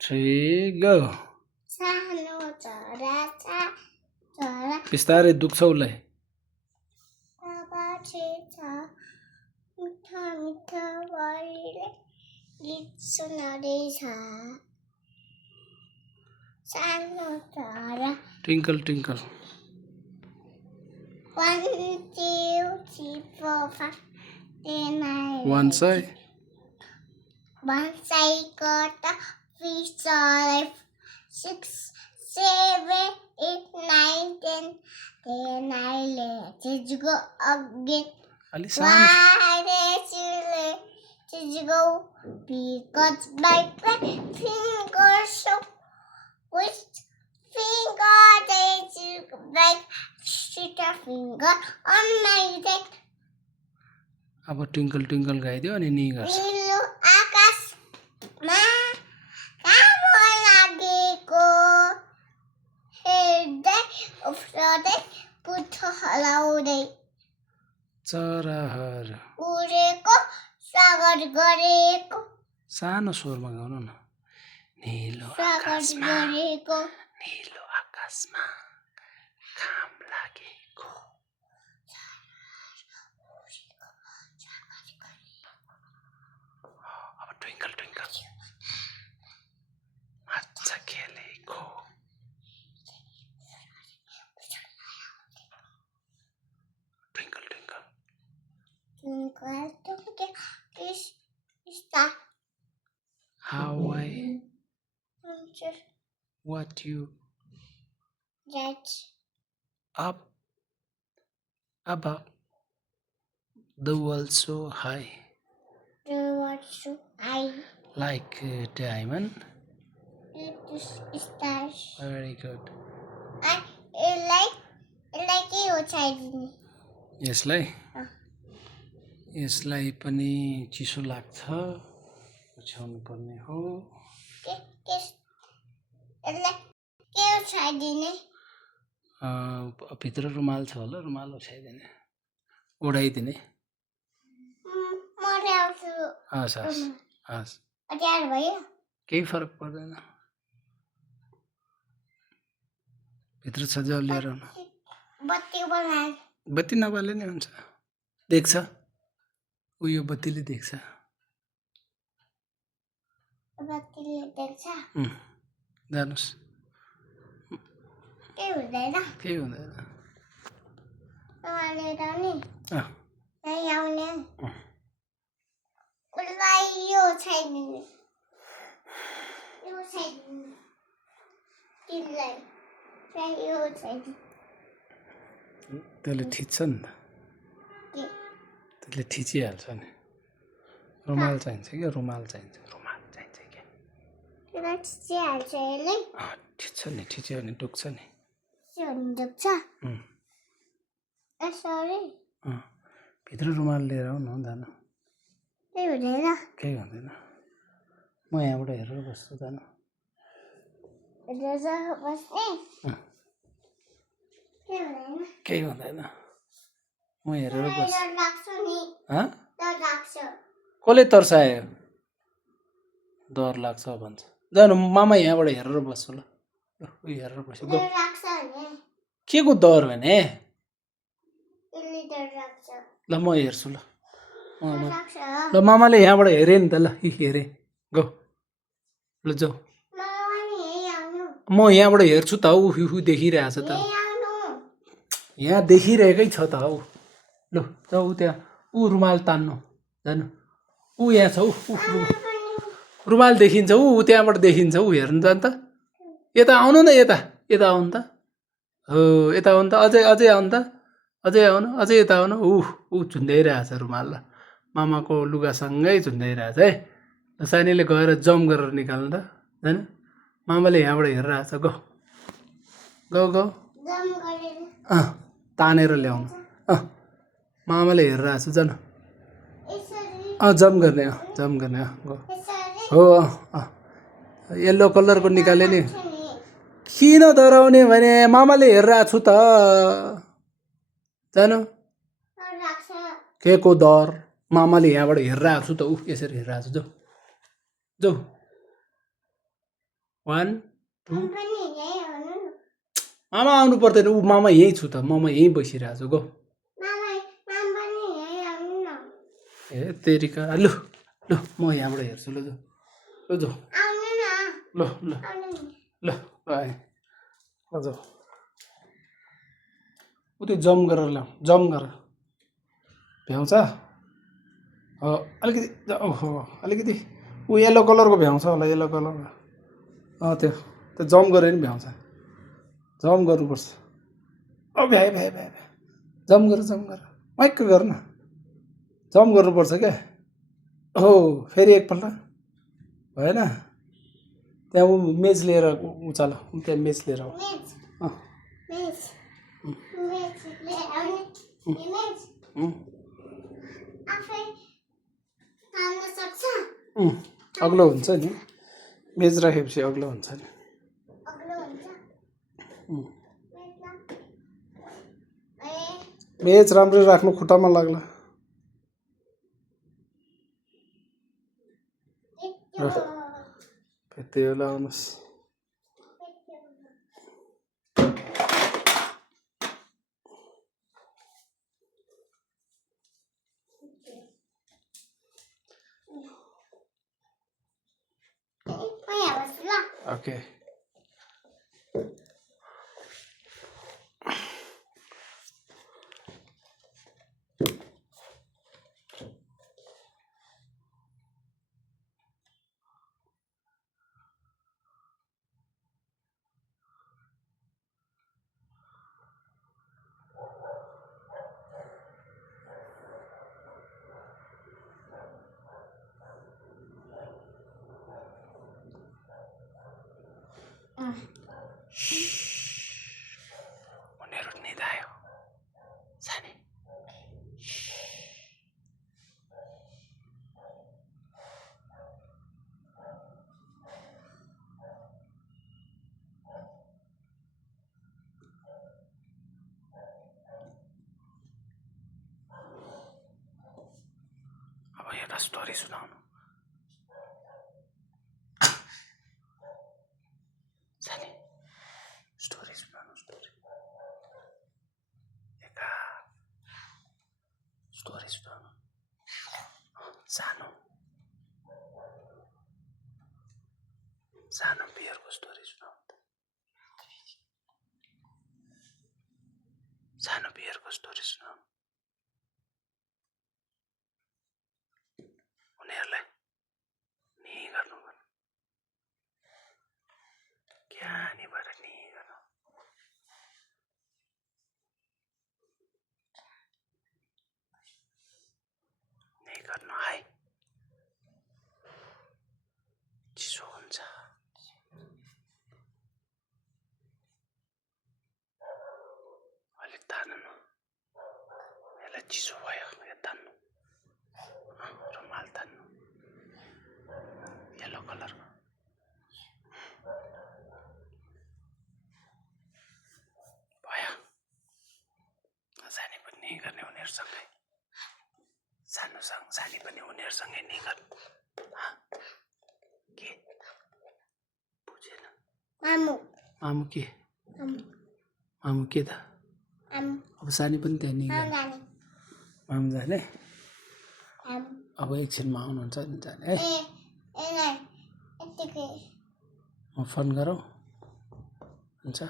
3 go सानो चरा चरा बिस्तारै दुख्छ उसलाई बाछे छ मिठा मिठा बढीले गीत सुनाउँदैछ सानो चरा ट्विङ्कल ट्विङ्कल 1 2 3 4 5 10 वान्स है Bansai fish alive 6 7 8 9 10 10 let's go again अलि सानो why let's go because my finger so which finger let's like shoot a finger on my neck अब ट्विङ्कल ट्विङ्कल गाइदियो अनि नि गर्छ नीलो आकाशमा काम लागेको हेर्दै उफ्रदै पुच्छर हलाउँदै चराहरू उडेको स्वागत गरेको सानो स्वरमा गाउनु न नीलो आकाशमा घाम लागेको अब ट्विङ्कल ट्विङ्कल मजा खेलेको twinkle twinkle how I what you up above the world so high like a diamond very good यसलाई पनि चिसो लाग्छ ओछ्याउनु पर्ने हो भित्र रुमाल छ होला रुमाल ओछ्याइदिने ओढाइदिने हस् हस् हस् केही फरक पर्दैन भित्र छ जाऊ लिएर आउनु बत्ती नबाले नै हुन्छ देख्छ उयो बत्तीले देख्छ जानुहोस् केही हुँदैन त्यसले थिच्छ नि त त्यसले थिचिहाल्छ नि रुमाल चाहिन्छ क्या रुमाल चाहिन्छ क्या थिच्छ नि थिच्यो भने दुख्छ नि भित्र रुमाल लिएर आउनु जानु केही हुँदैन म यहाँबाट हेरेर बस्छु जानु केही हुँदैन म हेरेर बस्छु कसले तर्सायो डर लाग्छ भन्छ जानु मामा यहाँबाट हेरेर बस्छु ल उयो हेरेर बस्छु के को डर भने ल म हेर्छु ल मामाले यहाँबाट हेरे नि त ल हेरे गो ल जाऊ म यहाँबाट हेर्छु त ऊ देखिरहेछ त यहाँ देखिरहेकै छ त ऊ ल जाऊ त्यहाँ ऊ रुमाल तान्नु जानु ऊ यहाँ छ ऊ रुमाल देखिन्छ ऊ त्यहाँबाट देखिन्छ ऊ हेर्नु त अन्त यता आउनु न यता आउनु त हो यता आउनु त अझै आउनु त अझै यता आउनु ऊ झुन्ड्याइरहेछ रुमाल ल मामाको लुगासँगै झुन्ड्याइरहेछ है सानीले गएर जम्प गरेर निकाल्नु त होइन मामाले यहाँबाट हेरिरहेछ गो तानेर ल्याउनु मामाले हेरिरहेछ जानु जम्प गर्ने गो हो येल्लो कलरको निकाले नि किन डराउने भने मामाले हेरिरहेको छु त जानु के को डर मामाले यहाँबाट हेरिरहेको छु त यसरी हेरिरहेको छु जाऊ 1 2 पनि यही हुनु न मामा आउनु पर्दैन ऊ मामा यहीँ छु त मामा यहीँ बसिरहेको छु गो मामा पनि यही आउनु न ए तेरिका लु लु म यहाँबाट हेर्छु ल जाऊ आउनु न ल ल आउनु नि ल आएँ ल जाऊ ऊ त्यो जम गरेर ल्याऊ जम गर भ्याउँछ अलिकति ओहो अलिकति ऊ येल्लो कलरको भ्याउँछ होला येल्लो कलरको त्यो जम गरेर नि भ्याउँछ जम गर्नुपर्छ भ्याए भ्याए भ्याए भ्याए जम गर वाइक्क गर न जम गर्नुपर्छ क्या हो फेरि एकपल्ट भएन त्यहाँ ऊ मेज लिएर उचाल त्यहाँ मेज लिएर आऊ मेज लिएर आउने मेज आफै तान्न सक्छ अग्लो हुन्छ नि मेज राखेपछि अग्लो हुन्छ नि अग्लो हुन्छ मेज राम्ररी राख्नु खुट्टामा लाग्ला त्यही होला आउनुहोस् ओके उनीहरू निदायो सानी अब एउटा स्टोरी सुनाउनु सानी स्टोरी सुनाउनु स्टोरी सुनाउनु सानो सानो बियरको स्टोरी सुनाउनु सानो बियरको स्टोरी सुनाउनु उनीहरूलाई नि गर्नु क्यानीबाट नि गर्नु नि गर्नु है चिसो हुन्छ अलिक तान्नु यसलाई चिसो भयो यो तान्नु रुमाल तान्नु येल्लो कलरको भयो जाने पनि नि गर्ने उनीहरूसँगै सानोसँग जाने पनि उनीहरूसँगै नि गर्ने के बुझेन मामु के मामु के त अब सानी पनि त्यहाँ नि मामु जाने अब एकछिनमा आउनुहुन्छ नि जाने है म फोन गरौँ हुन्छ